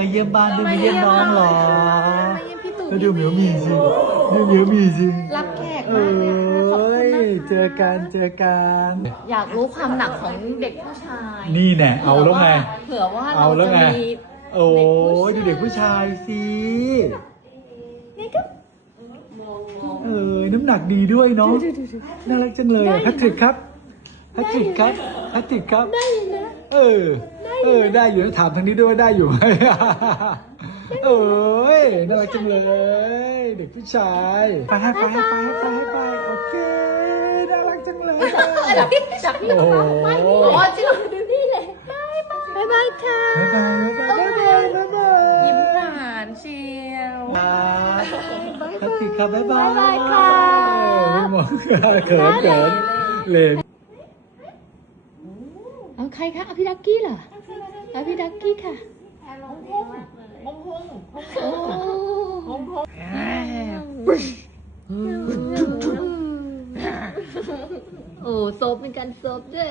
มาเยี่ยมบ้านด้วยมาเยี่ยมน้องเหรอมาเยี่ยมพี่ตู่ก็ดูเหมียวหมีสิดูเหมียวหมีสิรับแขกเอมากเลยอะขอบคุณ้ยนะคะเจอกันเจอกันอยากรู้ความหนักของเด็กผู้ชาย นี่แน่เอาแล้วไงเผื่อว่าเอาเราแล้วจะไงมีโอ้ยดูเด็กผู้ชายสินี่ก็เออน้ำหนักดีด้วยเนาะน่ารักจังเลยอะแพทริกครับแพทริกครับแพทริกครับได้อยู่นะ เออ เออ ได้อยู่นะถามทางนี้ด้วยว่าได้อยู่ไหมเอ้ยน่ารักจังเลย เด็กผู้ชายไปให้ไปให้ไปให้ไปให้ไปโอเคน่ารักจังเลยจับจับพี่โอ้โหไม่โอ้จริงเหรอดูพี่เลยบายบายบายบายค่ะบ๊ายบายบ๊ายบายบ๊ายบายบ๊ายบายยิ้มหวานเชียวครับสวัสดีครับบ๊ายบายบ๊ายบายค่ะไม่มองเขินเขินเลน เอาใครคะเอาพี่ดักกี้เหรอเอาพี่ดักกี้ค่ะโอ้โซบเป็นการโซบด้วย